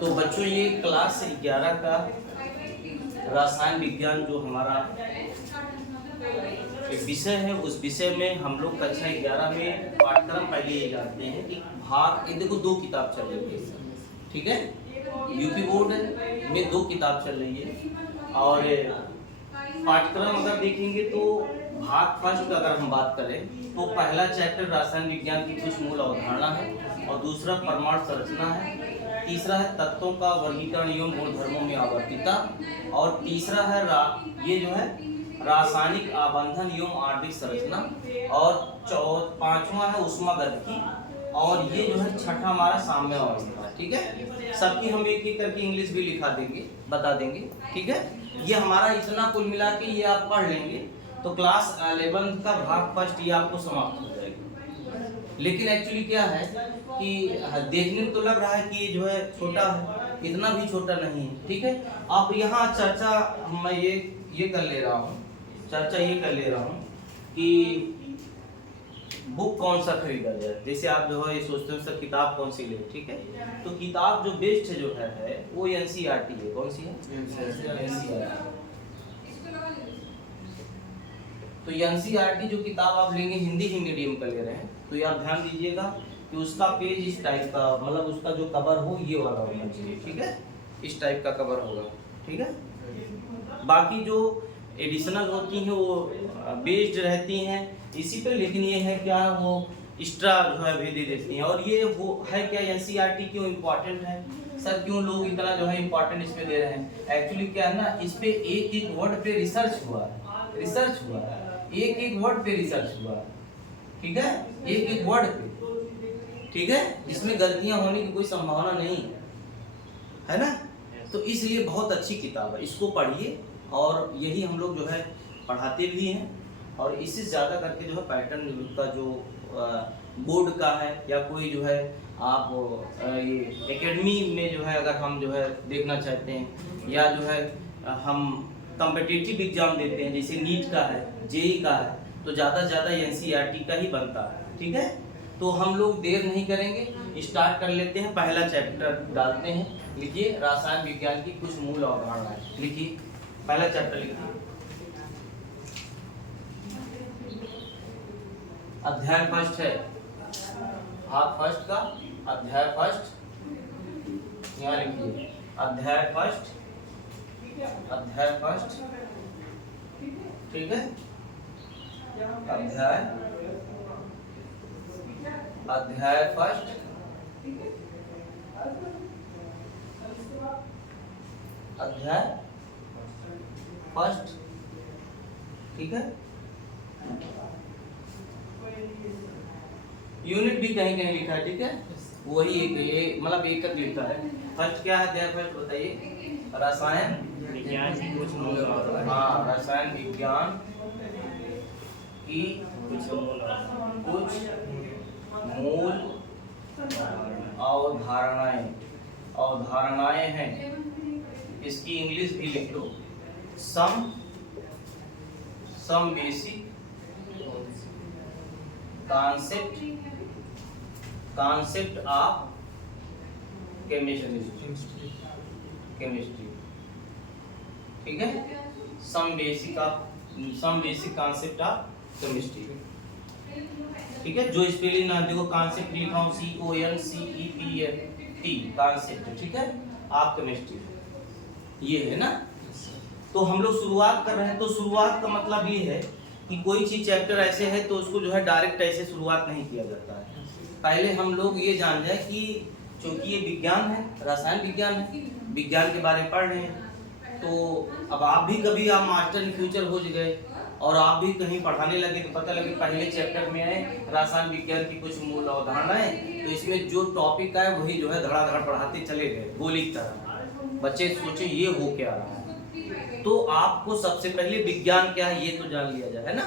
तो बच्चों ये क्लास 11 का रसायन विज्ञान जो हमारा एक विषय है, उस विषय में हम लोग कक्षा 11 में पाठ्यक्रम पहले ये जानते हैं कि भाग एक, देखो 2 किताब चल रही है, ठीक है, यूपी बोर्ड में 2 किताब चल रही है। और पाठ्यक्रम अगर देखेंगे तो भाग फर्स्ट का अगर हम बात करें तो पहला चैप्टर रासायनिक विज्ञान की कुछ मूल अवधारणा है, और दूसरा परमाणु संरचना है, तीसरा है तत्वों का वर्गीकरण एवं गुणधर्मों में आवर्तिता, और तीसरा है ये जो है रासायनिक आबंधन एवं आणविक संरचना, और पांचवा है ऊष्मागतिकी, और ये जो है छठा हमारा साम्य अवस्था। ठीक है, सबकी हम एक एक करके इंग्लिश भी लिखा देंगे, बता देंगे। ठीक है, ये हमारा इतना कुल मिला के ये आप पढ़ लेंगे तो क्लास 11 का भाग फर्स्ट ये आपको समाप्त हो जाएगा। लेकिन एक्चुअली क्या है कि देखने में तो लग रहा है कि जो है छोटा है, इतना भी छोटा नहीं है। ठीक है, अब यहाँ चर्चा मैं ये कर ले रहा हूँ, चर्चा ये कर ले रहा हूँ कि बुक कौन सा खरीदा जाए। जैसे आप जो है ये सोचते हो सर किताब कौन सी ले, ठीक है, तो किताब जो बेस्ट जो है वो एनसीईआरटी है। कौन सी है? एनसीईआरटी। तो एनसीईआरटी जो किताब आप लेंगे हिंदी ही मीडियम का ले रहे हैं तो ये आप ध्यान दीजिएगा कि उसका पेज इस टाइप का, मतलब उसका जो कवर हो ये वाला होना चाहिए। ठीक है, इस टाइप का कवर होगा। ठीक है, बाकी जो एडिशनल होती हैं वो बेस्ड रहती हैं इसी पे, लेकिन ये है क्या वो एक्स्ट्रा जो है भी दे देती हैं। और ये वो है क्या एनसीईआरटी क्यों इम्पोर्टेंट है सर, क्यों लोग इतना जो है इम्पोर्टेंट इस पे दे रहे हैं? एक्चुअली क्या है ना, इस पे एक एक वर्ड पे रिसर्च हुआ है, एक एक वर्ड पे रिसर्च हुआ है। ठीक है, एक एक वर्ड पे। ठीक है, इसमें गलतियां होने की कोई संभावना नहीं है ना, तो इसलिए बहुत अच्छी किताब है, इसको पढ़िए। और यही हम लोग जो है पढ़ाते भी हैं, और इससे ज़्यादा करके जो है पैटर्न का जो बोर्ड का है या कोई जो है आप ये एकेडमी में जो है अगर हम जो है देखना चाहते हैं, या जो है हम कॉम्पिटिटिव एग्जाम देते हैं जैसे नीट का है, जेई का है, तो ज़्यादा से ज़्यादा एनसीईआरटी का ही बनता है। ठीक है, तो हम लोग देर नहीं करेंगे, स्टार्ट कर लेते हैं। पहला चैप्टर डालते हैं, लिखिए रासायन विज्ञान की कुछ मूल अवधारणाएं। लिखिए पहला चैप्टर लिखिए, अध्याय फर्स्ट है, भाग फर्स्ट का अध्याय फर्स्ट, यहाँ लिखिए अध्याय फर्स्ट, अध्याय फर्स्ट। ठीक है, अध्याय फर्स्ट, अध्याय फर्स्ट। ठीक है, यूनिट भी कहीं कहीं लिखा है। ठीक है, वही एक मतलब एक लिखा है। फर्स्ट क्या है अध्याय फर्स्ट बताइए? रसायन विज्ञान की कुछ मूल अवधारणाएं। हाँ, रसायन विज्ञान की कुछ मूल अवधारणाएं हैं। इसकी इंग्लिश भी लिख लो, some basic concept of chemistry। ठीक है, some basic concept of chemistry. ठीक है, जो स्पेलिंग ना देखो, कॉन्सेप्ट लिखा हूं CONCEPT, कॉन्सेप्ट। ठीक है, आप केमिस्ट्री ये है ना। तो हम लोग शुरुआत कर रहे हैं, तो शुरुआत का मतलब ये है कि कोई चीज चैप्टर ऐसे है तो उसको जो है डायरेक्ट ऐसे शुरुआत नहीं किया जाता है। पहले हम लोग ये जान जाए कि चूंकि ये विज्ञान है, रसायन विज्ञान है, विज्ञान के बारे में पढ़ रहे हैं, तो अब आप भी कभी आप मास्टर इन फ्यूचर हो गए और आप भी कहीं पढ़ाने लगे तो पता लगे पहले चैप्टर में है रसायन विज्ञान की कुछ मूल अवधारणाएं, तो इसमें जो टॉपिक है वही जो है धड़ाधड़ पढ़ाते चले गए गोली की तरह। बच्चे सोचे ये हो क्या रहा है, तो आपको सबसे पहले विज्ञान क्या है ये तो जान लिया जाए, है ना।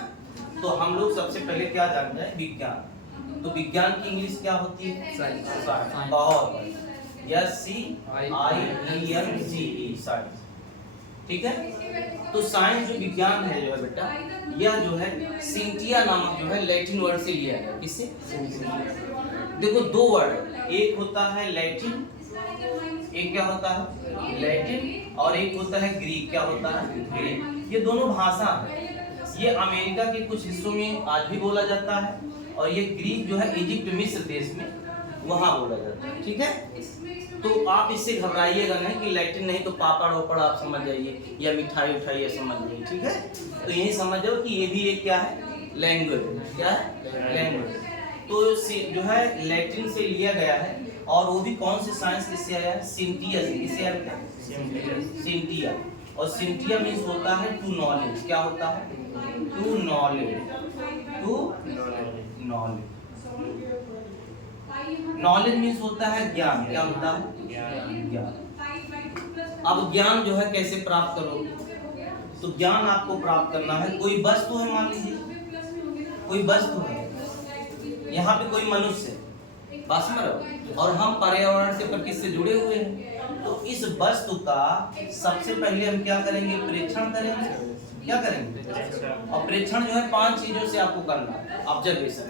तो हम लोग सबसे पहले क्या जान जाए? विज्ञान। तो विज्ञान की इंग्लिश क्या होती है? साइंस। बहुत SCIENCE, साइंस। ठीक है, तो साइंस जो विज्ञान है जो है बेटा, यह जो है सिंटिया नामक जो है लैटिन वर्ड से लिया गया। किससे? देखो दो वर्ड, एक होता है लैटिन, एक क्या होता है लैटिन, और एक होता है ग्रीक। क्या होता है ग्रीक। ये दोनों भाषा है, ये अमेरिका के कुछ हिस्सों में आज भी बोला जाता है, और ये ग्रीक जो है इजिप्ट मिस्र देश में वहां बोला जाता है। ठीक है, तो आप इससे घबराइएगा नहीं कि लैटिन नहीं तो पापड़ वापड़ आप समझ जाइए, या मिठाई उठाई या समझ जाइए। ठीक है, तो यही समझ जाओ कि ये भी एक क्या है लैंग्वेज। क्या है लैंग्वेज। तो जो है लैटिन से लिया गया है, और वो भी कौन से साइंस किससे आया है, सिंटिया से। किससे आया बेटा, सिंटिया। और सिंटिया मीन्स होता है टू नॉलेज। क्या होता है to knowledge, to knowledge. Knowledge means होता है ज्ञान। क्या होता है ज्ञान। अब ज्ञान जो है कैसे प्राप्त करोगे, तो ज्ञान आपको प्राप्त करना है, कोई वस्तु है, मान लीजिए कोई वस्तु है, यहाँ पे कोई मनुष्य है, बस में रहो, और हम पर्यावरण से प्रकृति से जुड़े हुए हैं, तो इस वस्तु का सबसे पहले हम क्या करेंगे, प्रेक्षण करेंगे। क्या करेंगे, और प्रेक्षण जो है 5 चीजों से आपको करना है। ऑब्जर्वेशन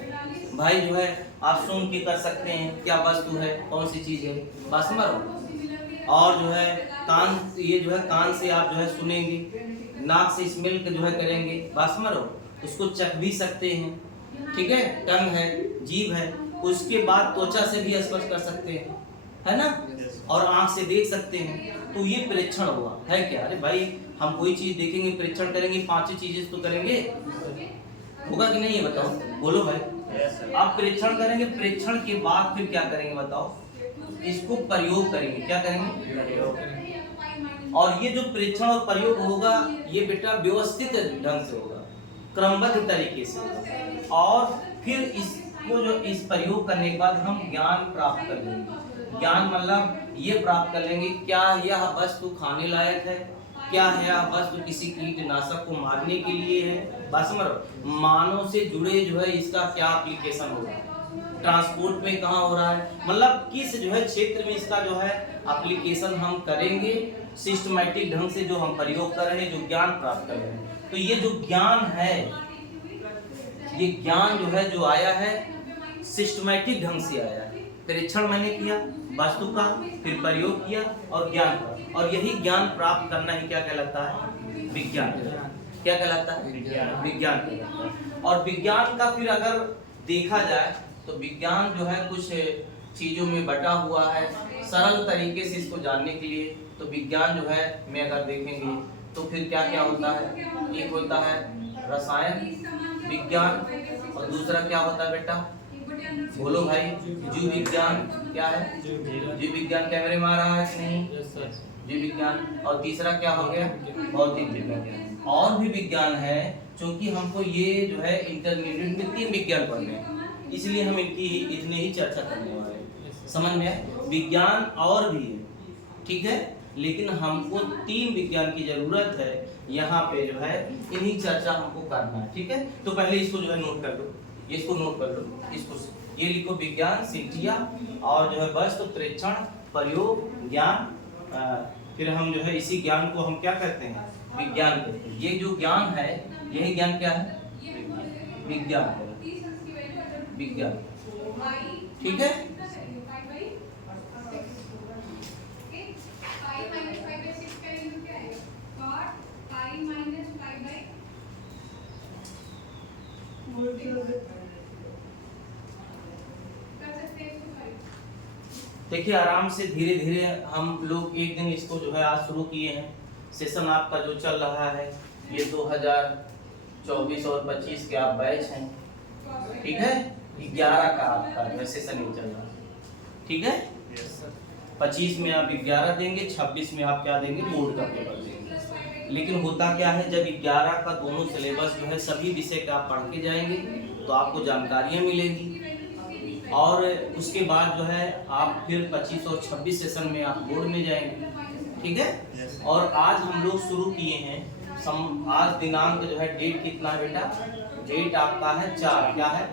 भाई जो है आप सुन के कर सकते हैं, क्या वस्तु है, कौन सी चीज है, बस में रहो। और जो है कान, ये जो है कान से आप जो है सुनेंगे, नाक से स्मेल जो है करेंगे, बस में रहो, उसको चख भी सकते हैं। ठीक है, टंग है, जीभ है, उसके बाद त्वचा से भी स्पर्श कर सकते हैं, है ना, और आंख से देख सकते हैं। तो ये प्रेक्षण हुआ है क्या। अरे भाई हम कोई चीज देखेंगे, प्रेक्षण करेंगे, 5 चीजें तो करेंगे, होगा कि नहीं ये बताओ, बोलो भाई। आप प्रेक्षण करेंगे, प्रेक्षण के बाद फिर क्या करेंगे बताओ, इसको प्रयोग करेंगे। क्या करेंगे, और ये जो प्रेक्षण और प्रयोग होगा ये बेटा व्यवस्थित ढंग से होगा, क्रमबद्ध तरीके से होगा, और फिर इसको जो इस प्रयोग करने के बाद हम ज्ञान प्राप्त कर लेंगे। ज्ञान मतलब ये प्राप्त कर लेंगे क्या यह वस्तु खाने लायक है, क्या है यह वस्तु किसी कीटनाशक को मारने के लिए है, बस मानव से जुड़े जो है इसका क्या एप्लीकेशन होगा, ट्रांसपोर्ट में कहाँ हो रहा है, मतलब किस जो है क्षेत्र में इसका जो है एप्लीकेशन हम करेंगे, सिस्टमैटिक ढंग से जो हम प्रयोग कर रहे हैं, जो ज्ञान प्राप्त कर रहे हैं। तो ये जो ज्ञान है, ये ज्ञान जो है जो आया है सिस्टमैटिक ढंग से आया है। परीक्षण मैंने किया वस्तु का, फिर प्रयोग किया और ज्ञान का, और यही ज्ञान प्राप्त करना ही क्या कहलाता है, विज्ञान। क्या कहलाता है, विज्ञान कहलाता है। और विज्ञान का फिर अगर देखा जाए तो विज्ञान जो है कुछ चीजों में बटा हुआ है। सरल तरीके से इसको जानने के लिए तो विज्ञान जो है में अगर देखेंगे तो फिर क्या क्या होता है, एक होता है रसायन विज्ञान, और दूसरा क्या होता है बेटा, बोलो भाई, जीव विज्ञान। क्या है, जीव विज्ञान। कैमरे में आ रहा है कि नहीं, जीव विज्ञान। और तीसरा क्या हो गया, भौतिक विज्ञान। और भी विज्ञान है, क्योंकि हमको ये जो है इंटरमीडिएट में 3 विज्ञान पढ़ने हैं, इसलिए हम इनकी इतने ही चर्चा करने वाले हैं। समझ में, विज्ञान और भी है, ठीक है, लेकिन हमको 3 विज्ञान की जरूरत है यहाँ पे जो है, इन्हीं चर्चा हमको करना है। ठीक है, तो पहले इसको जो है नोट कर लो, इसको नोट कर लो, इसको ये लिखो, विज्ञान सिंटिया, और जो है वस्तु प्रेक्षण प्रयोग ज्ञान। फिर हम जो है इसी ज्ञान को हम क्या कहते हैं, विज्ञान कहते हैं। ये जो ज्ञान है, यही ज्ञान क्या है, विज्ञान है, विज्ञान। ठीक है, देखिए आराम से धीरे धीरे हम लोग एक दिन इसको जो है आज शुरू किए हैं। सेशन आपका जो चल रहा है ये 2024 और 25 के आप बैच हैं, ठीक है। 11 का आपका जो सेशन ही चल रहा है, ठीक है। 25 में आप 11 देंगे, 26 में आप क्या देंगे, बोर्ड का पेपर देंगे। लेकिन होता क्या है, जब 11 का दोनों सिलेबस जो है सभी विषय का आप पढ़ के जाएंगे तो आपको जानकारियाँ मिलेंगी, और उसके बाद जो है आप फिर 25 और 26 सेशन में आप बोर्ड में जाएंगे, ठीक है। और आज हम लोग शुरू किए हैं, आज दिनांक जो है, डेट कितना है बेटा, डेट आपका है 4, क्या है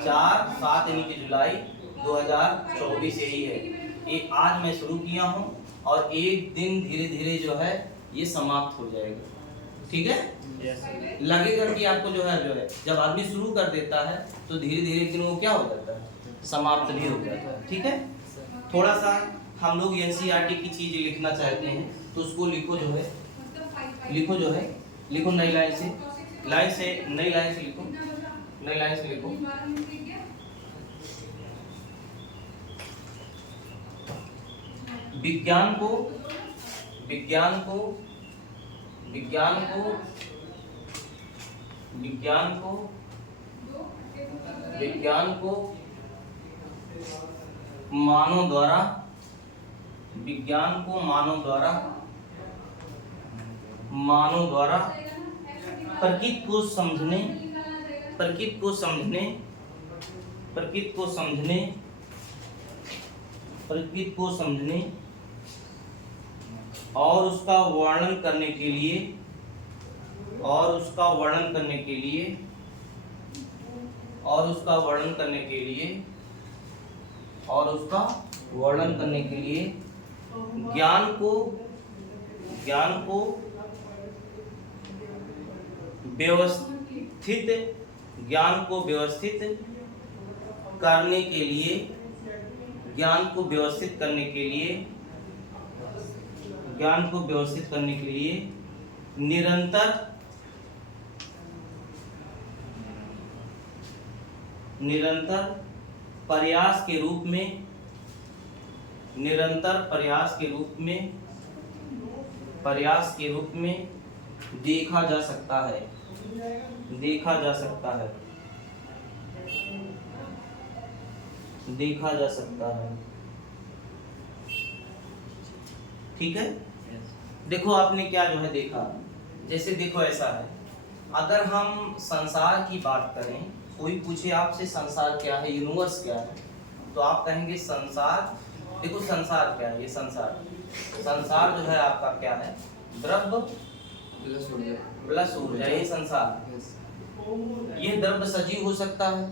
4/7 यानी कि जुलाई 2024 यही है। ये आज मैं शुरू किया हूँ, और एक दिन धीरे धीरे जो है ये समाप्त हो जाएगा, ठीक है। लगेगा कि आपको जो है जब आदमी शुरू कर देता है तो धीरे धीरे दिन वो क्या हो जाता है, समाप्त भी हो गया था। ठीक है, थोड़ा सा हम लोग एनसीईआरटी की चीज लिखना चाहते हैं तो उसको लिखो जो है, लिखो नई लाइन से, नई लाइन से लिखो, नई लाइन से लिखो। विज्ञान को विज्ञान को विज्ञान को विज्ञान को विज्ञान को मानव द्वारा, विज्ञान को मानव द्वारा प्रकृति को समझने, प्रकृति को समझने, प्रकृति को समझने, प्रकृति को समझने और उसका वर्णन करने के लिए, और उसका वर्णन करने के लिए, और उसका वर्णन करने के लिए, और उसका वर्णन करने के लिए ज्ञान को व्यवस्थित, ज्ञान को व्यवस्थित करने के लिए, ज्ञान को व्यवस्थित करने के लिए, ज्ञान को व्यवस्थित करने के लिए निरंतर प्रयास के रूप में, निरंतर प्रयास के रूप में, प्रयास के रूप में देखा जा सकता है, देखा जा सकता है, देखा जा सकता है। ठीक है, देखो आपने क्या जो है देखा, जैसे देखो ऐसा है, अगर हम संसार की बात करें, कोई पूछे आपसे संसार क्या है, यूनिवर्स क्या है, तो आप कहेंगे संसार, देखो संसार क्या है, ये संसार जो है आपका क्या है, द्रव्य प्लस ऊर्जा, ये संसार। ये द्रव्य सजीव हो सकता है,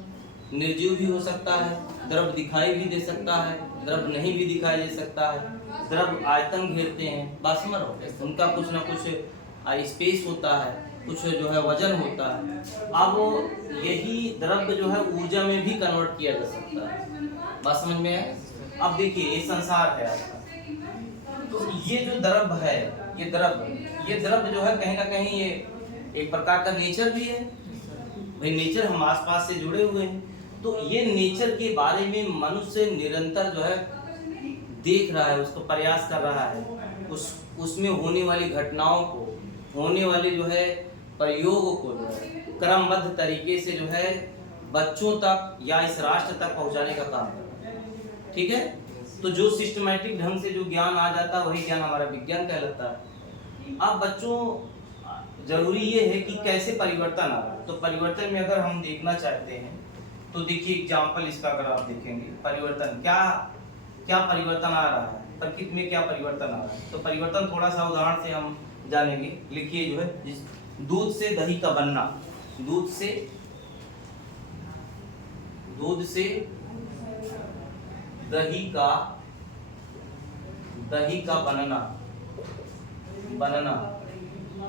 निर्जीव भी हो सकता है, द्रव्य दिखाई भी दे सकता है, द्रव्य नहीं भी दिखाई दे सकता है, द्रव्य आयतन घेरते हैं, बात समझ रहे हो, उनका कुछ ना कुछ स्पेस होता है, कुछ जो है वजन होता है। अब यही द्रव्य जो है ऊर्जा में भी कन्वर्ट किया जा सकता है, बात समझ में है। अब देखिए ये संसार है आपका, तो ये जो द्रव्य है, ये द्रव्य जो है कहीं ना कहीं ये एक प्रकार का नेचर भी है भाई, नेचर हम आसपास से जुड़े हुए हैं, तो ये नेचर के बारे में मनुष्य निरंतर जो है देख रहा है, उसको प्रयास कर रहा है, उसमें होने वाली घटनाओं को, होने वाले जो है प्रयोगों को जो है क्रमबद्ध तरीके से जो है बच्चों तक या इस राष्ट्र तक पहुंचाने का काम कर रहा है। ठीक है, तो जो सिस्टमैटिक ढंग से जो ज्ञान आ जाता है वही ज्ञान हमारा विज्ञान कहलाता है। अब बच्चों जरूरी ये है कि कैसे परिवर्तन आ रहा है, तो परिवर्तन में अगर हम देखना चाहते हैं तो देखिए एग्जाम्पल इसका अगर आप देखेंगे, परिवर्तन क्या परिवर्तन आ रहा है, प्रकृति में क्या परिवर्तन आ रहा है, तो परिवर्तन थोड़ा सा उदाहरण से हम जानेंगे। लिखिए जो है, दूध से दही का बनना, दूध से दही का बनना,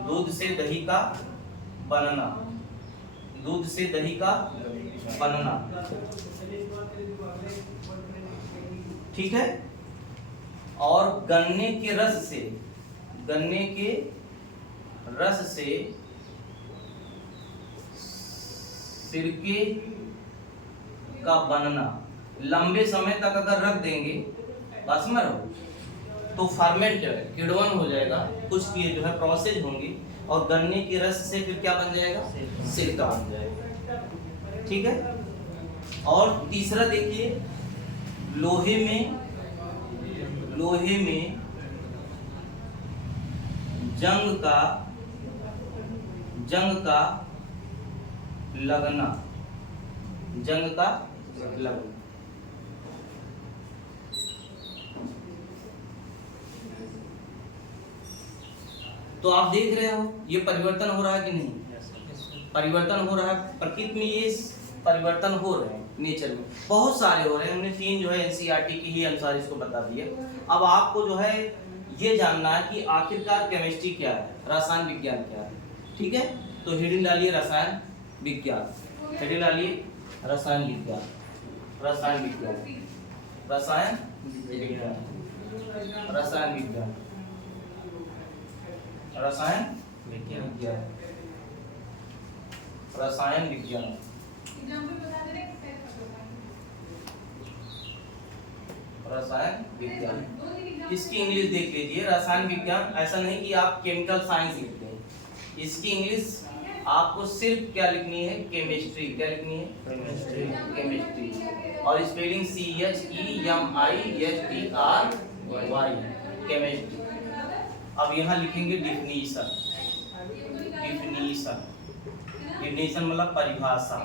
दूध से दही का बनना, दूध से दही का बनना। ठीक है, और गन्ने के रस से सिरके का बनना, लंबे समय तक अगर रख देंगे बासमर हो तो फर्मेंट किण्वन हो जाएगा, कुछ की जो है प्रोसेस होंगी और गन्ने के रस से फिर क्या बन जाएगा, सिरका बन जाएगा। ठीक है, और तीसरा देखिए, लोहे में जंग का लगना, जंग का लगना। तो आप देख रहे हो ये परिवर्तन हो रहा है कि नहीं, परिवर्तन हो रहा है प्रकृति में, ये परिवर्तन हो रहे हैं नेचर में, बहुत सारे हो रहे हैं। हमने 3 जो है एनसीईआरटी की ही अनुसार इसको बता दिया। अब आपको जो है ये जानना है कि आखिरकार केमिस्ट्री क्या है, रसायन विज्ञान क्या है। ठीक है, तो हेडिंग डालिए रसायन विज्ञान, हेडिंग डालिए रसायन विज्ञान। रसायन विज्ञान, रसायन विज्ञान, रसायन विज्ञान, रसायन विज्ञान, रसायन विज्ञान, रसायन विज्ञान। इसकी इंग्लिश देख लीजिए, रसायन विज्ञान। ऐसा नहीं कि आप केमिकल साइंस लिखते हैं, इसकी इंग्लिश आपको सिर्फ क्या लिखनी है, केमिस्ट्री। क्या लिखनी है, केमिस्ट्री। और स्पेलिंग CHEMISTRY, केमिस्ट्री। अब यहाँ लिखेंगे डिफिनीशन। डिफिनीशन, डिफिनीशन मतलब परिभाषा।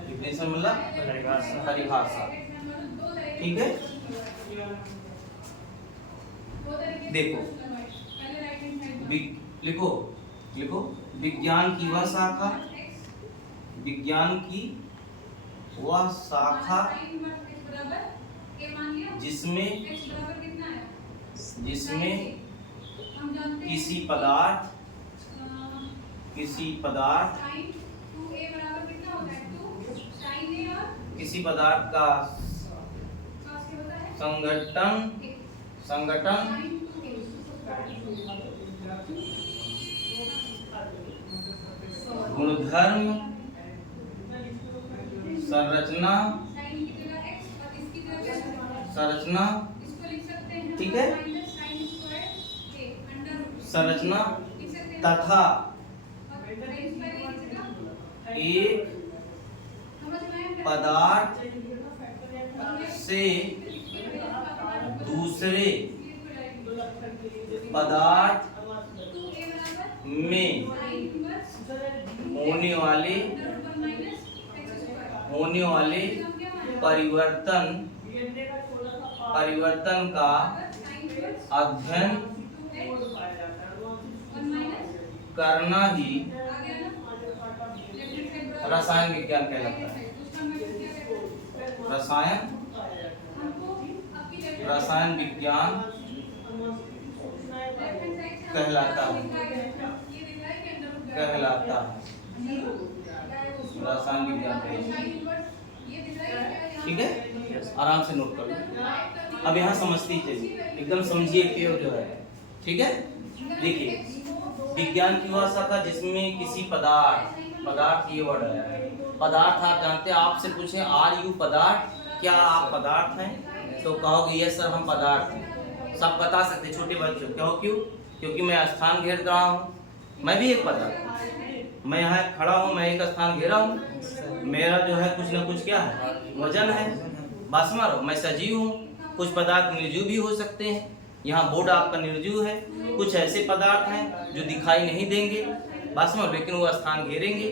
डिफिनीशन मतलब परिभाषा। ठीक है, देखो लिखो, लिखो विज्ञान की वह शाखा, विज्ञान की वह शाखा जिसमें किसी पदार्थ का संगठन गुणधर्म, संरचना, ठीक है, संरचना तथा एक पदार्थ से दूसरे पदार्थ में होने वाले परिवर्तन का अध्ययन करना ही रसायन विज्ञान कहलाता है। रसायन विज्ञान कहलाता है, रसायन विज्ञान कहलाता है। ठीक है, आराम से नोट कर लो। अब यहाँ समझती चाहिए, एकदम समझिए कि जो है। ठीक है, देखिए विज्ञान की वह शाखा जिसमें किसी पदार्थ ये वर्ड है। पदार्थ आप जानते हैं, आपसे पूछे आर यू पदार्थ, क्या आप पदार्थ हैं, तो कहोगे यस सर हम पदार्थ हैं। सब बता सकते छोटे बच्चों, क्यों? क्योंकि मैं स्थान घेर रहा हूँ, मैं भी एक पदार्थ। मैं यहाँ खड़ा हूँ, मैं एक स्थान घेरा हूँ, मेरा जो है कुछ ना कुछ क्या है, वजन है। बस मारो, मैं सजीव हूँ, कुछ पदार्थ निर्जीव भी हो सकते हैं। यहाँ बोर्ड आपका निर्जीव है, कुछ ऐसे पदार्थ हैं जो दिखाई नहीं देंगे बस में, लेकिन वो स्थान घेरेंगे,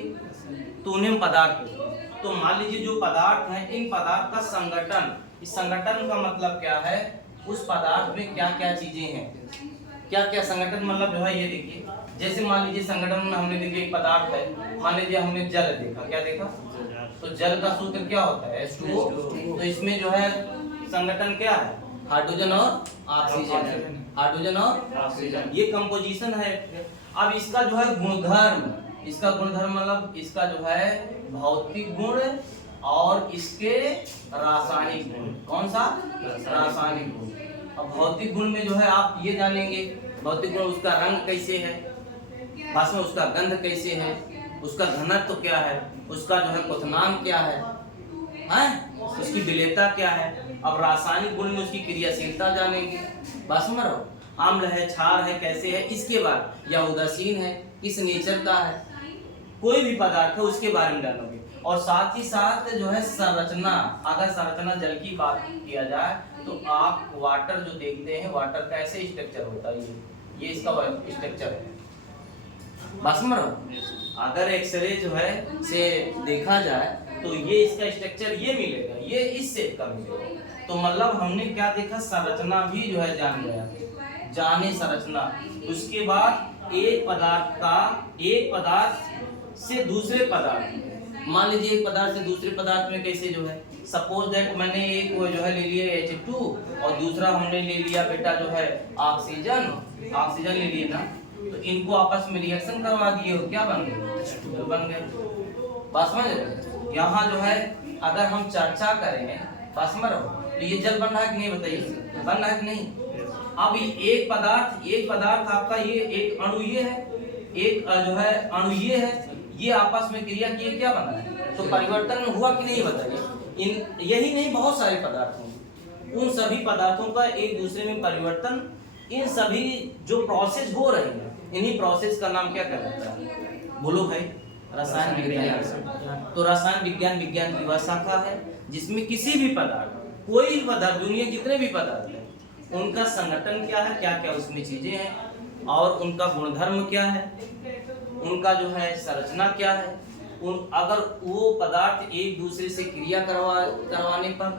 तो उन्हें हम पदार्थ कहते हैं। तो मान लीजिए जो पदार्थ हैं, इन पदार्थ का संगठन, इस संगठन का मतलब क्या है, उस पदार्थ में क्या क्या चीजें हैं, क्या क्या संगठन मतलब जो है। ये देखिए, जैसे मान लीजिए संगठन में हमने देखिए एक पदार्थ है, मान लीजिए हमने जल देखा, क्या देखा, तो जल का सूत्र क्या होता है, H2O। तो इसमें जो है संगठन क्या है, हाइड्रोजन और ऑक्सीजन, हाइड्रोजन और ऑक्सीजन, ये कंपोजिशन है। अब इसका जो है गुणधर्म, इसका गुणधर्म मतलब इसका जो है भौतिक गुण और इसके रासायनिक गुण। कौन सा, रासायनिक गुण। अब भौतिक गुण में जो है आप ये जानेंगे, भौतिक गुण उसका रंग कैसे है, बस में उसका गंध कैसे है, उसका घनत्व क्या है, उसका जो है क्वथनांक क्या है, उसकी विलेयता क्या है। अब रासायनिक गुण में उसकी क्रियाशीलता जानेंगे, बस मरो, अम्ल है, क्षार है, कैसे है, इसके बाद या उदासीन है, किस नेचर का है, कोई भी पदार्थ है उसके बारे में जानोगे। और साथ ही साथ जो है संरचना, अगर संरचना जल की बात किया जाए तो आप वाटर जो देखते हैं, वाटर का ऐसे स्ट्रक्चर होता है, ये इसका स्ट्रक्चर है, बस मरो। अगर एक्सरे जो है से देखा जाए तो ये इसका स्ट्रक्चर ये मिलेगा, ये इस शेप का मिलेगा। तो मतलब हमने क्या देखा, संरचना भी जो है जान गया, जाने संरचना। उसके बाद एक पदार्थ से दूसरे पदार्थ, मान लीजिए एक पदार्थ से दूसरे पदार्थ में कैसे जो है, सपोज दैट मैंने एक वो जो है ले लिया H2 और दूसरा हमने ले लिया बेटा जो है ऑक्सीजन ले लिए ना, तो इनको आपस में रिएक्शन करवा दिए, क्या बन गए, बन गए। बात समझ रहे? यहाँ जो है अगर हम चर्चा करें पास में रहो, तो ये जल बन रहा है कि नहीं बताइए, बन रहा है कि नहीं। अब एक पदार्थ आपका ये एक अणु ये है, एक जो है अणु ये है, ये आपस में क्रिया किए क्या बना है, तो परिवर्तन हुआ कि नहीं बताइए। इन यही नहीं बहुत सारे पदार्थ होंगे, उन सभी पदार्थों का एक दूसरे में परिवर्तन, इन सभी जो प्रोसेस हो रही है, इन्हीं प्रोसेस का नाम क्या कहलाता है, बोलो भाई, रसायन विज्ञान। तो रसायन विज्ञान विज्ञान की वह शाखा है जिसमें किसी भी पदार्थ, कोई भी पदार्थ, दुनिया जितने भी पदार्थ हैं, उनका संगठन क्या है, क्या क्या उसमें चीजें हैं और उनका गुणधर्म क्या है, उनका जो है संरचना क्या है, अगर वो पदार्थ एक दूसरे से क्रिया करवाने पर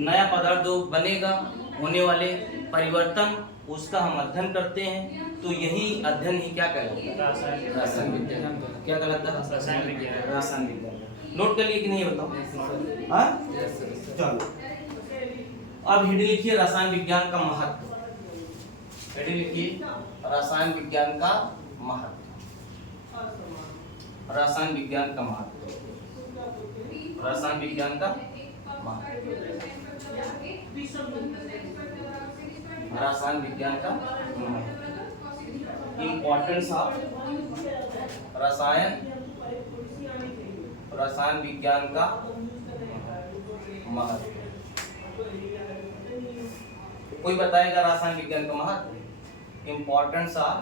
नया पदार्थ जो बनेगा, होने वाले परिवर्तन, उसका हम अध्ययन करते हैं। तो यही अध्ययन ही क्या कहलाता है, रसायन विज्ञान। क्या कहलाता है, रसायन विज्ञान। रसायन विज्ञान नोट कर लिए कि नहीं बताओ, हाँ चलो। अब हेडिंग लिखिए रसायन विज्ञान का महत्व, हेडिंग लिखिए रसायन विज्ञान का महत्व, रसायन विज्ञान का महत्व, रसायन विज्ञान का महत्व, रसायन विज्ञान का इम्पोर्टेंस ऑफ रसायन विज्ञान का महत्व। कोई बताएगा रसायन विज्ञान का महत्व, इम्पोर्टेंस ऑफ,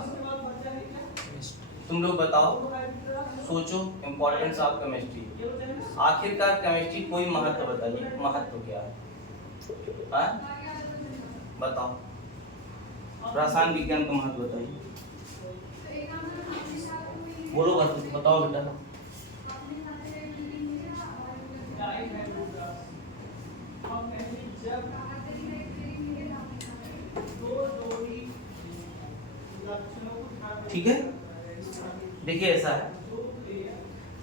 तुम लोग बताओ, सोचो, इम्पोर्टेंस ऑफ केमिस्ट्री। आखिरकार केमिस्ट्री कोई महत्व बताइए, महत्व क्या है, बताओ, रसायन विज्ञान का महत्व बताइए, बोलो बताओ बेटा। ठीक है, देखिए ऐसा है,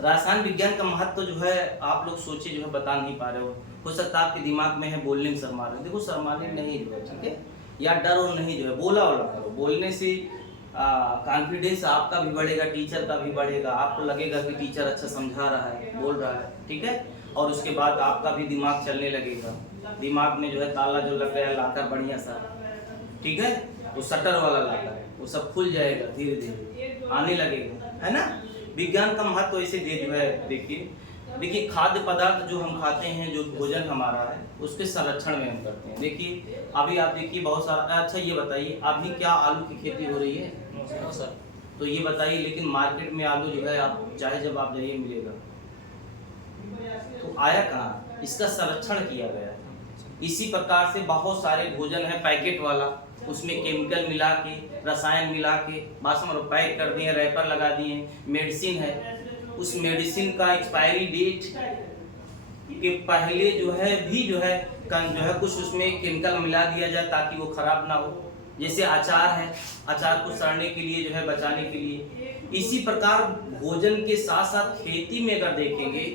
रसायन विज्ञान का महत्व जो है आप लोग सोचे जो है बता नहीं पा रहे हो सकता है आपके दिमाग में है बोलने में शर्मा रहे हो, देखो शर्माने नहीं जो है, ठीक है, या डर और नहीं जो है, बोला करो, बोलने से कॉन्फिडेंस आपका भी बढ़ेगा, टीचर का भी बढ़ेगा, आपको लगेगा कि टीचर अच्छा समझा रहा है, बोल रहा है, ठीक है, और उसके बाद आपका भी दिमाग चलने लगेगा, दिमाग में जो है ताला जो लग गया लाकर बढ़िया सा, ठीक है, वो शटर वाला लाता है, वो सब खुल जाएगा, धीरे धीरे आने लगेगा, है ना। विज्ञान का महत्व ऐसे जो है देखिए खाद्य पदार्थ जो हम खाते हैं, जो भोजन हमारा है, उसके संरक्षण में हम करते हैं। देखिए अभी आप देखिए बहुत सारा, अच्छा ये बताइए अभी क्या आलू की खेती हो रही है, सर, तो ये बताइए, लेकिन मार्केट में आलू जो है आप चाहे जब आप जाइए मिलेगा, तो आया कहाँ, इसका संरक्षण किया गया है। इसी प्रकार से बहुत सारे भोजन है पैकेट वाला, उसमें केमिकल मिला के, रसायन मिला के बासमर पैक कर दिए, रैपर लगा दिए, मेडिसिन है, उस मेडिसिन का एक्सपायरी डेट के पहले जो है कुछ उसमें केमिकल मिला दिया जाए ताकि वो खराब ना हो। जैसे अचार है, अचार को सड़ने के लिए जो है बचाने के लिए। इसी प्रकार भोजन के साथ साथ खेती में अगर देखेंगे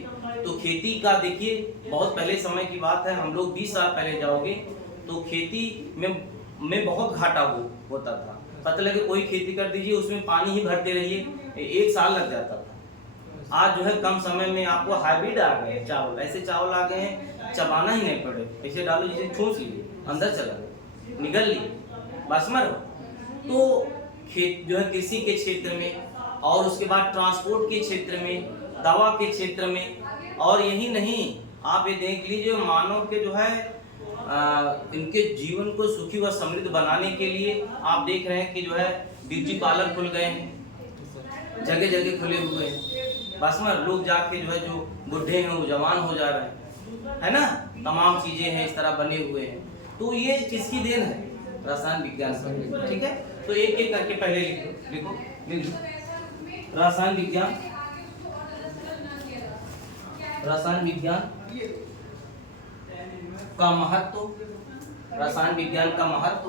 तो खेती का देखिए बहुत पहले समय की बात है, हम लोग 20 साल पहले जाओगे तो खेती में बहुत घाटा होता था। पता लगे कोई खेती कर दीजिए उसमें पानी ही भरते रहिए, 1 साल लग जाता था। आज जो है कम समय में आपको हाइब्रिड आ गए चावल, ऐसे चावल आ गए हैं चबाना ही नहीं पड़े, ऐसे डालो जैसे ठूस लिए अंदर चला गया, निगल लिए बासमर। तो खेत जो है कृषि के क्षेत्र में और उसके बाद ट्रांसपोर्ट के क्षेत्र में, दवा के क्षेत्र में, और यही नहीं आप ये देख लीजिए मानव के जो है इनके जीवन को सुखी व समृद्ध बनाने के लिए आप देख रहे हैं कि जो है ब्यूटी पार्लर खुल गए हैं, जगह जगह खुले हुए हैं। बस में लोग जाके जो है जो बुढ़े हैं वो जवान हो जा रहे हैं, है ना, तमाम चीजें हैं इस तरह बने हुए हैं। तो ये किसकी देन है, रसायन विज्ञान से, ठीक है। तो एक एक करके पहले लिखो रसायन विज्ञान, रसायन विज्ञान का महत्व, रसायन विज्ञान का महत्व,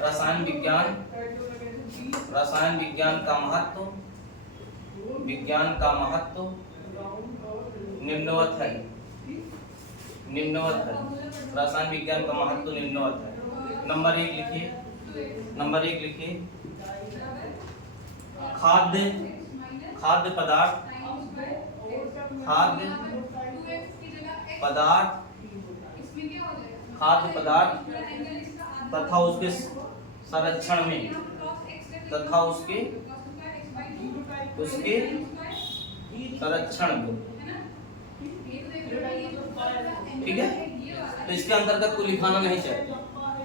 रसायन विज्ञान का महत्व, विज्ञान का महत्व निम्नवत है, रसायन विज्ञान का महत्व निम्नवत है। नंबर 1 लिखिए, खाद्य पदार्थ, पदार्थ, खाद्य पदार्थ तथा उसके संरक्षण में, तथा उसके संरक्षण में, ठीक है। तो इसके अंतर्गत को लिखाना नहीं चाहिए।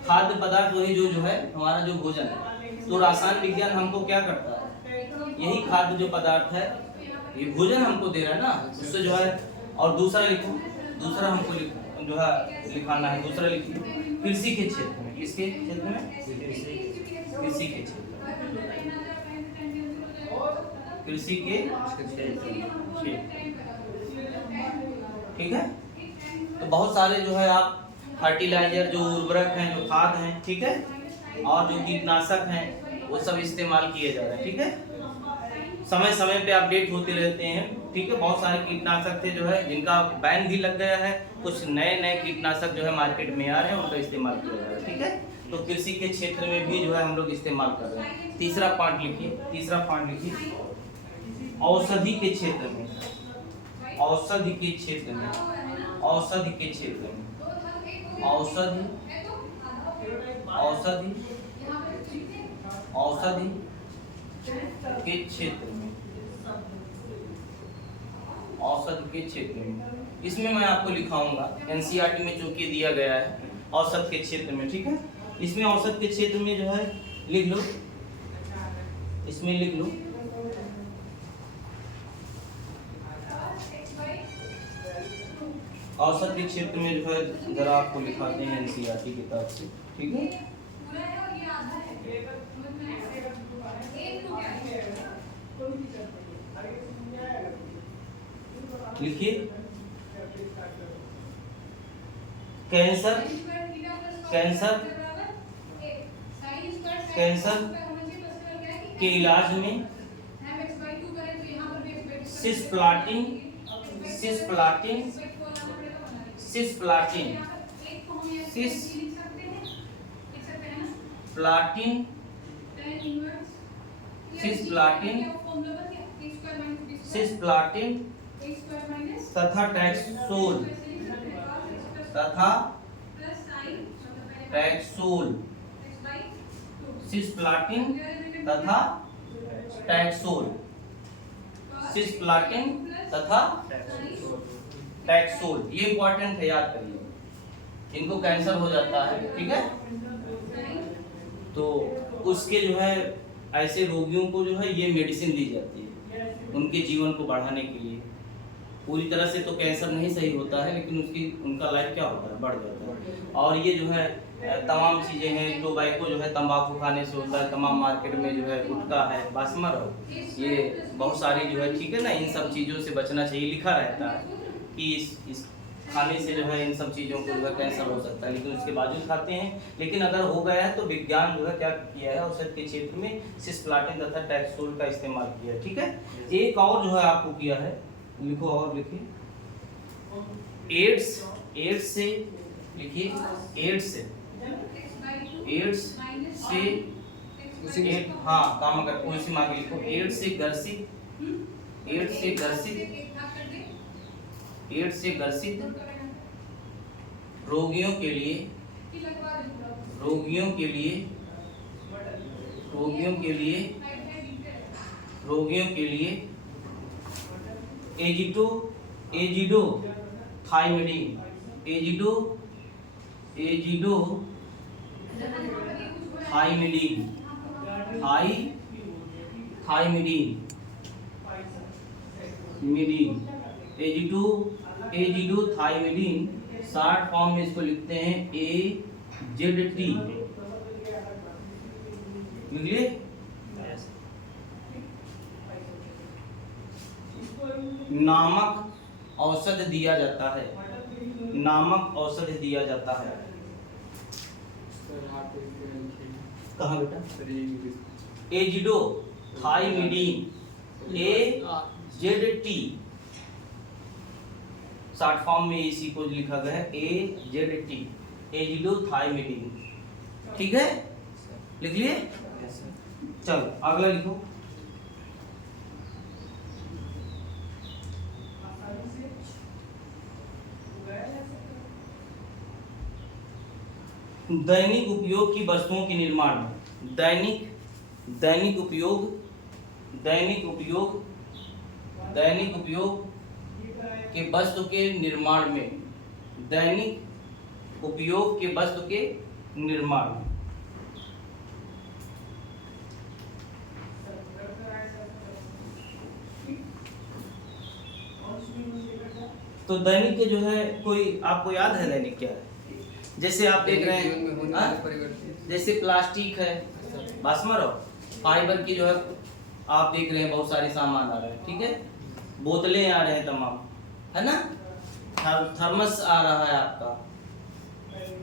खाद्य पदार्थ वही जो है हमारा जो भोजन है। तो रसायन विज्ञान हमको क्या करता है, यही खाद्य जो पदार्थ है ये भोजन हमको दे रहा है ना, उससे जो है। और दूसरा लिखो, दूसरा हमको जो है लिखाना है, दूसरा लिखिए कृषि के क्षेत्र में। किसके क्षेत्र में? कृषि के क्षेत्र में, कृषि के क्षेत्र में, ठीक है। तो बहुत सारे जो है आप फर्टिलाइजर, जो उर्वरक हैं, जो खाद हैं, ठीक है, और जो कीटनाशक हैं वो सब इस्तेमाल किए जा रहे हैं, ठीक है। समय समय पे अपडेट होते रहते हैं, ठीक है। बहुत सारे कीटनाशक थे जो है जिनका बैन भी लग गया है, कुछ नए नए कीटनाशक जो है मार्केट में आ रहे हैं, उनका इस्तेमाल किया जा रहा है, ठीक है। तो कृषि के क्षेत्र में भी जो है हम लोग इस्तेमाल कर रहे हैं। तीसरा पॉइंट लिखिए, तीसरा पॉइंट लिखिए औषधि के क्षेत्र में, औषधि के क्षेत्र में, औषधि के क्षेत्र में, औषधि, औषधि, औषधि के क्षेत्र में, औषधि के क्षेत्र में। इसमें मैं आपको लिखाऊंगा, एनसीईआरटी में चूंकि दिया गया है औषध के क्षेत्र में, ठीक है। इसमें औषध के क्षेत्र में जो है लिख लो, इसमें लिख लो औषध के क्षेत्र में जो है, जरा आपको लिखाते हैं एनसीईआरटी किताब से, ठीक है। लिखिए कैंसर, कैंसर, कैंसर के इलाज में cisplatin, cisplatin, cisplatin, cisplatin, cisplatin, cisplatin तथा टैक्सोल, तथा टैक्सोल, सिस्प्लाटिन तथा टैक्सोल, सिस्प्लाटिन तथा टैक्सोल, ये इंपॉर्टेंट है, याद करिए। इनको कैंसर हो जाता है, ठीक है, तो उसके जो है ऐसे रोगियों को जो है ये मेडिसिन दी जाती है उनके जीवन को बढ़ाने के लिए। पूरी तरह से तो कैंसर नहीं सही होता है, लेकिन उनका लाइफ क्या होता है, बढ़ जाता है। और ये जो है तमाम चीज़ें हैं, टोबैको जो है तंबाकू खाने से होता है, तमाम मार्केट में जो है गुटखा है, बासमर हो, ये बहुत सारी जो है, ठीक है ना, इन सब चीज़ों से बचना चाहिए। लिखा रहता है कि इस खाने से जो है इन सब चीज़ों को जो है कैंसर हो सकता है, लेकिन उसके बावजूद खाते हैं। लेकिन अगर हो गया है तो विज्ञान जो है क्या किया है, औषध के क्षेत्र में सिस्प्लाटिन तथा टैक्सोल का इस्तेमाल किया है, ठीक है। एक और जो है आपको किया है, लिखो और लिखिए एड्स, एड्स से लिखिए, एड्स से, एड्स से हाँ काम कर उसी मांग लिखो, एड्स से ग्रसित, एड्स से ग्रसित, एड्स से ग्रसित रोगियों के लिए, रोगियों के लिए, रोगियों के लिए, रोगियों के लिए azido, azido thymidine, azido, azido thymidine, thymidine, मिडीन, azido, azido thymidine, short form में इसको लिखते हैं AZT, लिखिए। नामक औषध दिया जाता है, नामक औषध दिया जाता है। कहाँ बेटा? Azido thymidine, AZT, short form में इसी को लिखा गया है AZT, एजिडो थाइमिडीन, ठीक है, लिख लिए। चलो अगला लिखो, दैनिक उपयोग की वस्तुओं के निर्माण में, दैनिक उपयोग के वस्तु के निर्माण में, दैनिक उपयोग के वस्तु के निर्माण में। तो दैनिक के जो है कोई आपको याद है दैनिक क्या है? जैसे आप देख रहे हैं जैसे प्लास्टिक है, बासमर फाइबर की जो है आप देख रहे हैं बहुत सारे सामान आ रहे हैं, ठीक है, बोतलें आ रहे हैं तमाम, है ना, थर्मस आ रहा है आपका,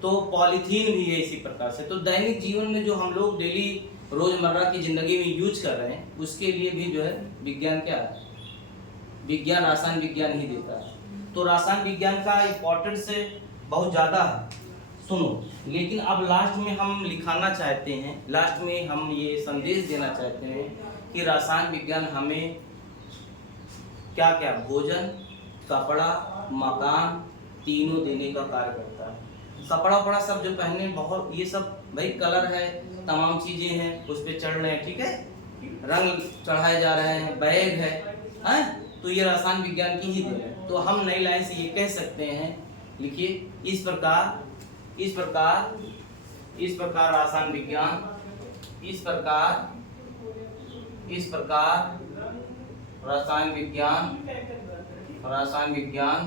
तो पॉलीथीन भी है इसी प्रकार से। तो दैनिक जीवन में जो हम लोग डेली रोजमर्रा की जिंदगी में यूज कर रहे हैं उसके लिए भी जो है विज्ञान क्या है, विज्ञान रसायन विज्ञान ही देता है। तो रसायन विज्ञान का इम्पोर्टेंस बहुत ज़्यादा है, सुनो। लेकिन अब लास्ट में हम लिखाना चाहते हैं, लास्ट में हम ये संदेश देना चाहते हैं कि रसायन विज्ञान हमें क्या क्या, भोजन, कपड़ा, मकान तीनों देने का कार्य करता है। कपड़ा वपड़ा सब जो पहने बहुत, ये सब भाई कलर है, तमाम चीज़ें हैं उस पर चढ़ रहे हैं, ठीक है, रंग चढ़ाए जा रहे हैं, बैग है, तो ये रसायन विज्ञान की ही देन है। तो हम नई लाइन से ये कह सकते हैं, लिखिए, इस प्रकार रसायन विज्ञान, इस प्रकार रसायन विज्ञान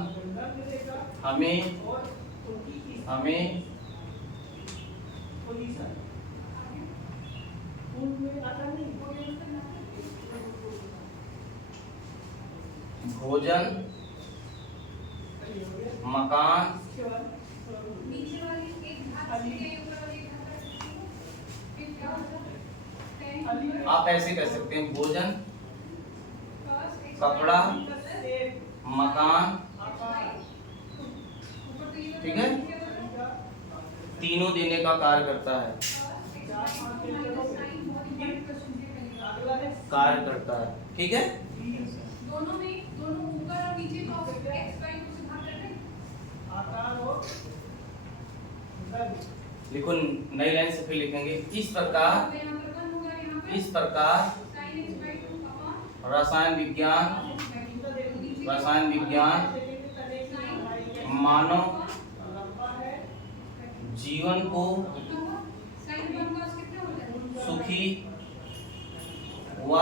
हमें भोजन, मकान, आप ऐसे कर सकते हैं, भोजन, कपड़ा, मकान, ठीक है, तीनों देने का कार्य करता है, ठीक है। दोनों ऊपर और नीचे x y को से भाग कर दें। लिखो, नई लाइन से फिर लिखेंगे, इस प्रकार रसायन विज्ञान मानव जीवन को सुखी व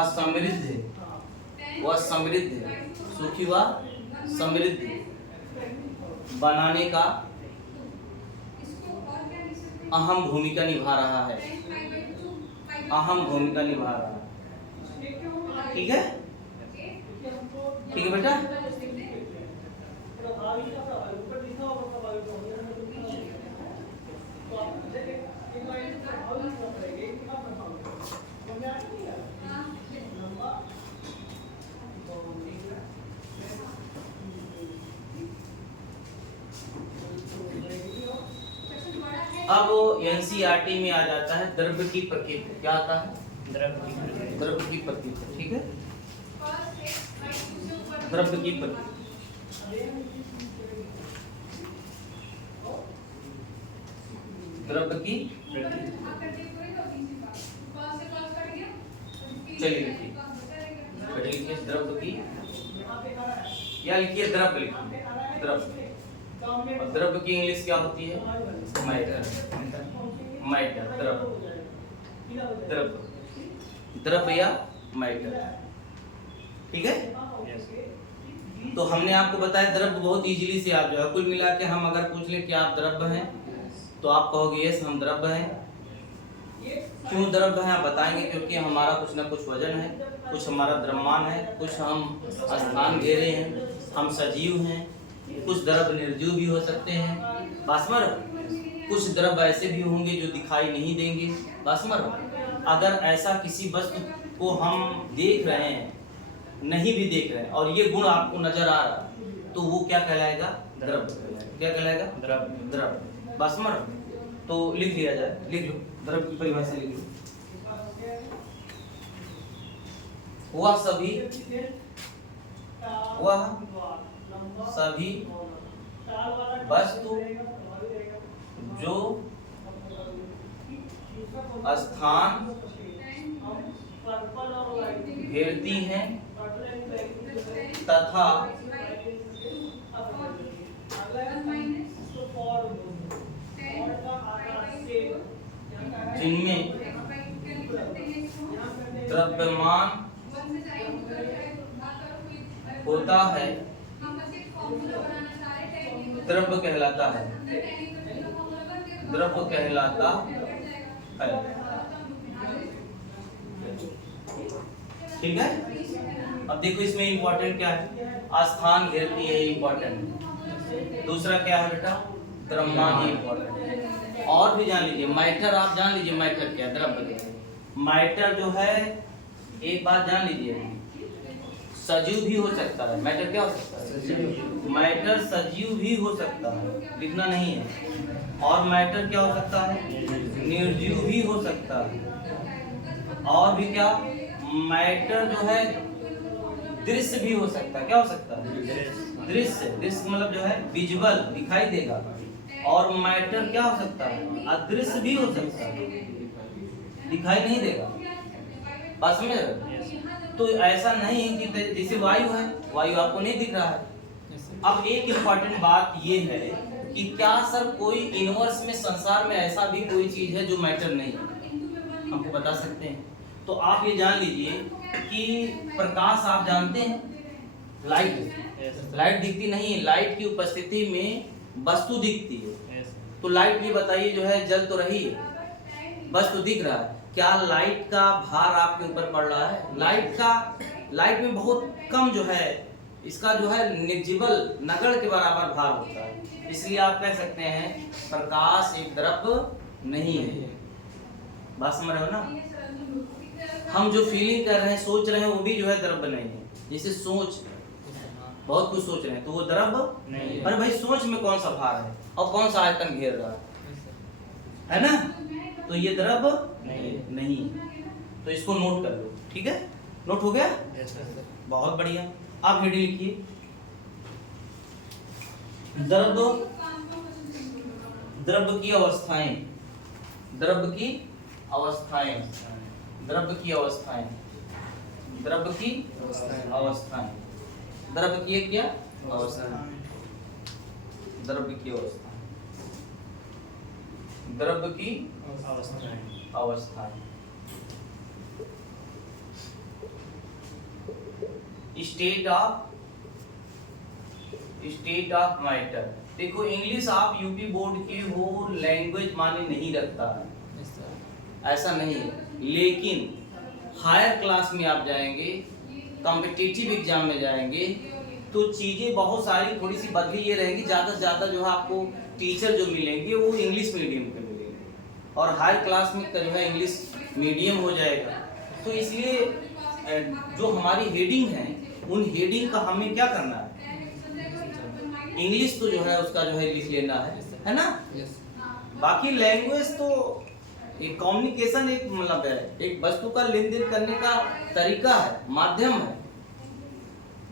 समृद्ध बनाने का अहम भूमिका निभा रहा है, ठीक है, ठीक है बेटा। अब एनसीईआरटी में आ जाता है द्रव्य की प्रकृति, क्या आता है, द्रव्य की प्रकृति, ठीक है, द्रव्य की प्रकृति, द्रव्य की चलिए लिखिए द्रव्य की, या लिखिए द्रव्य, लिखिए द्रव्य, और द्रव्य की इंग्लिश क्या होती है, मैटर, द्रव्य या मैटर, ठीक है। तो हमने आपको बताया द्रव्य बहुत इजीली से आप जो है, कुल मिला के हम अगर पूछ ले कि आप द्रव्य हैं तो आप कहोगे यस हम द्रव्य हैं। क्यों द्रव्य हैं आप बताएंगे, क्योंकि हमारा कुछ ना कुछ वजन है, कुछ हमारा द्रव्यमान है, कुछ हम स्थान घेरे हैं, हम सजीव हैं, कुछ द्रव्य निर्जीव भी हो सकते हैं, बासमर, कुछ द्रव्य ऐसे भी होंगे जो दिखाई नहीं देंगे, बासमर। अगर ऐसा किसी वस्तु को हम देख रहे हैं, नहीं भी देख रहे हैं, और ये गुण आपको नजर आ रहा है, तो वो क्या कहलाएगा, द्रव्य, क्या कहलाएगा, द्रव्य, बासमर। तो लिख लिया जाए, लिख लो, द्रव्य की परिभाषा लिख लो, वह सभी वस्तु जो स्थान घेरती हैं तथा जिनमें द्रव्यमान होता है द्रव्य कहलाता है। द्रव्य कहलाता है। ठीक है। अब देखो इसमें इंपॉर्टेंट क्या है, स्थान घेरती है, इंपॉर्टेंट। दूसरा क्या है बेटा, द्रव्यमान, ये इंपॉर्टेंट। और भी जान लीजिए, मैटर आप जान लीजिए, मैटर क्या है, द्रव्य। मैटर जो है, एक बात जान लीजिए, सजीव भी हो सकता है। मैटर क्या हो सकता है, मैटर सजीव भी हो सकता है, लिखना नहीं है। और मैटर क्या हो सकता है, निर्जीव भी हो सकता है। और भी क्या, मैटर जो है दृश्य भी हो सकता है। क्या हो सकता है, दृश्य। दृश्य मतलब जो है विजुअल, दिखाई देगा। और मैटर क्या हो सकता है, अदृश्य भी हो सकता है, दिखाई नहीं देगा। बात समझ रहे हो? तो ऐसा नहीं है कि जैसे वायु है, वायु आपको नहीं दिख रहा है। अब एक इम्पॉर्टेंट बात ये है कि क्या सर कोई यूनिवर्स में, संसार में ऐसा भी कोई चीज है जो मैटर नहीं है, हमको बता सकते हैं? तो आप ये जान लीजिए कि प्रकाश आप जानते हैं, लाइट, लाइट दिखती नहीं है, लाइट की उपस्थिति में वस्तु दिखती है। तो लाइट भी बताइए जो है जल तो रही है, वस्तु दिख रहा है। क्या लाइट का भार आपके ऊपर पड़ रहा है? लाइट में बहुत कम जो है, इसका जो है निजिबल, नगड़ के बराबर भार होता है। इसलिए आप कह सकते हैं प्रकाश एक द्रव्य नहीं है। बात समझ रहे हो ना? हम जो फीलिंग कर रहे हैं, सोच रहे हैं, वो भी जो है द्रव्य नहीं है। जैसे सोच, बहुत कुछ सोच रहे हैं तो वो द्रव्य नहीं है। अरे भाई सोच में कौन सा भार है और कौन सा आयतन घेर रहा है ना? तो ये द्रव्य नहीं। तो इसको नोट कर लो, ठीक है? नोट हो गया? बहुत बढ़िया। आप हेडिंग लिखिए, द्रव्य की अवस्थाएं, द्रव्य की अवस्थाएं, द्रव्य की अवस्थाएं, द्रव्य की अवस्थाएं, द्रव्य की क्या अवस्थाएं, द्रव्य की अवस्थाएं, द्रव्य की अवस्थाएं। State of matter. देखो इंग्लिश आप यूपी बोर्ड के हो, लैंग्वेज माने नहीं रखता है, ऐसा नहीं है। लेकिन हायर क्लास में आप जाएंगे, कॉम्पिटिटिव एग्जाम में जाएंगे, तो चीजें बहुत सारी थोड़ी सी बदली ये रहेगी। ज्यादा से ज्यादा जो है आपको टीचर जो मिलेंगे वो इंग्लिश मीडियम के मिलेंगे, और हायर क्लास में जो है इंग्लिश मीडियम हो जाएगा। तो इसलिए जो हमारी हेडिंग है, उन हेडिंग का हमें क्या करना है, इंग्लिश तो जो है उसका जो है लिख लेना है ना? बाकी लैंग्वेज तो एक कम्युनिकेशन, एक मतलब है, एक वस्तु का लेन देन करने का तरीका है, माध्यम है।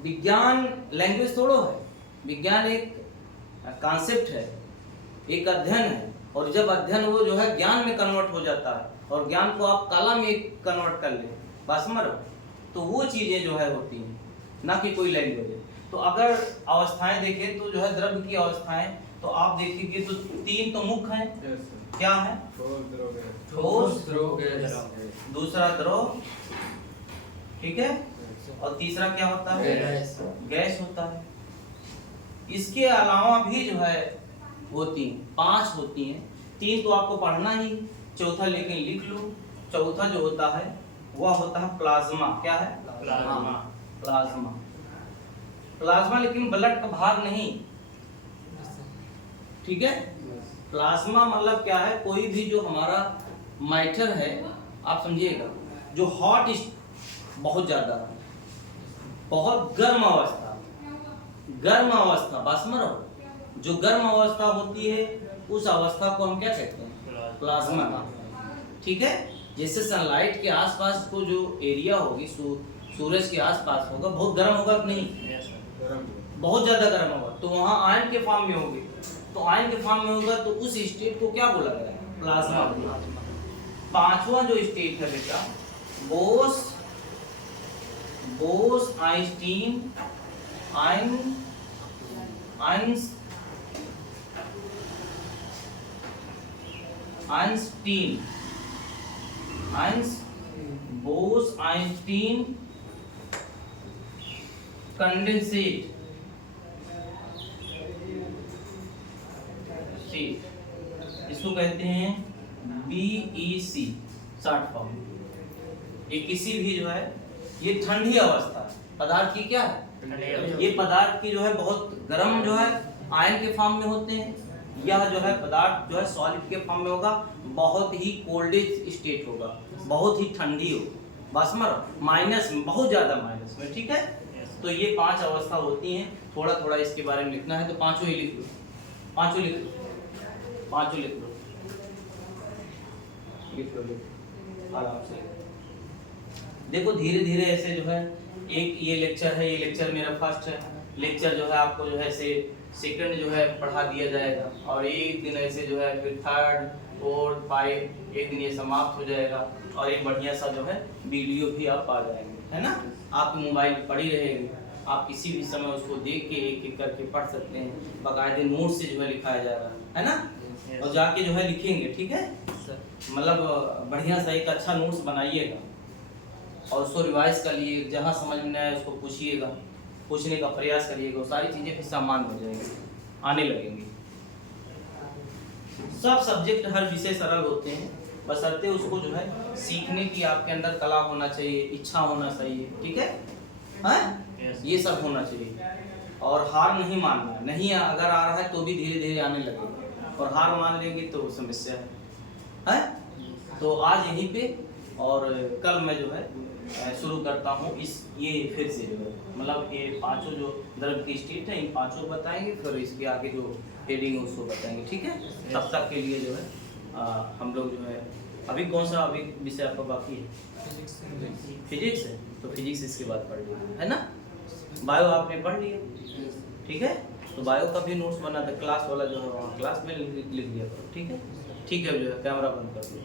विज्ञान लैंग्वेज थोड़ो है, विज्ञान एक कॉन्सेप्ट है, एक अध्ययन है। और जब अध्ययन वो जो है ज्ञान में कन्वर्ट हो जाता है, और ज्ञान को आप कला में कन्वर्ट कर ले, बस समझ, तो वो चीजें जो है होती हैं, ना कि कोई लैंग्वेज है। तो अगर अवस्थाएं देखें तो जो है द्रव्य की अवस्थाएं, तो आप देखिए तो तीन तो मुख्य हैं। क्या है? ठोस, दूसरा द्रव, ठीक है, और तीसरा क्या होता है? गैस होता है। इसके अलावा भी जो है होती हैं, 5 होती हैं। 3 तो आपको पढ़ना ही, चौथा लेकिन लिख लो। चौथा जो होता है वह होता है प्लाज्मा। क्या है? प्लाज्मा। प्लाज्मा लेकिन ब्लड का भाग नहीं, ठीक है? प्लाज्मा मतलब क्या है, कोई भी जो हमारा मैटर है, आप समझिएगा, जो हॉट, बहुत ज्यादा, बहुत गर्म अवस्था, बस मरो, जो गर्म अवस्था होती है उस अवस्था को हम क्या कहते हैं? प्लाज्मा। ठीक है? जैसे सनलाइट के आसपास को जो एरिया होगी, सूरज के आसपास होगा, बहुत गर्म होगा कि नहीं? बहुत ज्यादा गर्म होगा, तो वहाँ आयन के फॉर्म में होगी। तो आयन के फॉर्म में होगा तो उस स्टेट को क्या बोला गया? प्लाज्मा। पांचवा जो स्टेट है बेटा, बोस आइंस्टीन बोस-आइंस्टीन कंडेंसेट इसको कहते हैं BEC शॉर्ट फॉर्म। ये किसी भी जो है, ये ठंडी अवस्था पदार्थ की क्या है, ये पदार्थ की जो है बहुत गर्म जो है आयन के फॉर्म में होते हैं, यह जो है पदार्थ जो है सॉलिड के फॉर्म में होगा, बहुत ही कोल्डेस्ट स्टेट होगा, बहुत ही ठंडी हो, बस माइनस में, बहुत ज्यादा माइनस में, ठीक है। तो ये 5 अवस्था होती हैं, थोड़ा थोड़ा इसके बारे में लिखना है, तो पांचों ही लिख लो, पांचों लिख लो आराम से। देखो धीरे धीरे ऐसे जो है, एक ये लेक्चर है, ये लेक्चर मेरा फर्स्ट है, लेक्चर जो है आपको जो है ऐसे सेकंड जो है पढ़ा दिया जाएगा, और एक दिन ऐसे जो है फिर थर्ड फोर्थ 5 एक दिन ये समाप्त हो जाएगा, और एक बढ़िया सा जो है वीडियो भी आप पा जाएंगे, है ना। आपकी मोबाइल पड़ी रहेगी, आप किसी भी समय उसको देख के एक एक करके पढ़ सकते हैं, बाकायदे नोट से जो है लिखाया जाएगा, है ना। और जाके जो है लिखेंगे, ठीक है, मतलब बढ़िया सा एक अच्छा नोट्स बनाइएगा और उसको रिवाइज कर लिए, जहाँ समझ में आए उसको पूछिएगा, पूछने का प्रयास करिएगा, सारी चीज़ें फिर सामान हो जाएंगी, आने लगेंगी। सब सब्जेक्ट हर विषय सरल होते हैं, बशर्ते उसको जो है सीखने की आपके अंदर कला होना चाहिए, इच्छा होना चाहिए, ठीक है, हाँ ये सब होना चाहिए। और हार नहीं मानना, नहीं अगर आ रहा है तो भी धीरे धीरे आने लगेगा, और हार मान लेंगे तो समस्या है। तो आज यहीं पे, और कल मैं जो है शुरू करता हूँ ये फिर से जो है, मतलब ये पांचों जो द्रव्य की स्टेट है, इन पांचों बताएंगे, फिर इसके आगे जो हेडिंग उसको बताएंगे, ठीक है। तब तक के लिए जो है हम लोग जो है, अभी कौन सा अभी विषय आपका बाकी है, फिजिक्स है, तो फिजिक्स इसके बाद पढ़ लिया, है ना। बायो आपने पढ़ लिया, ठीक है, तो बायो का भी नोट्स बना था, क्लास वाला जो है वहाँ क्लास में लिख लिया करो, ठीक है। ठीक है, जो है कैमरा बंद कर दो।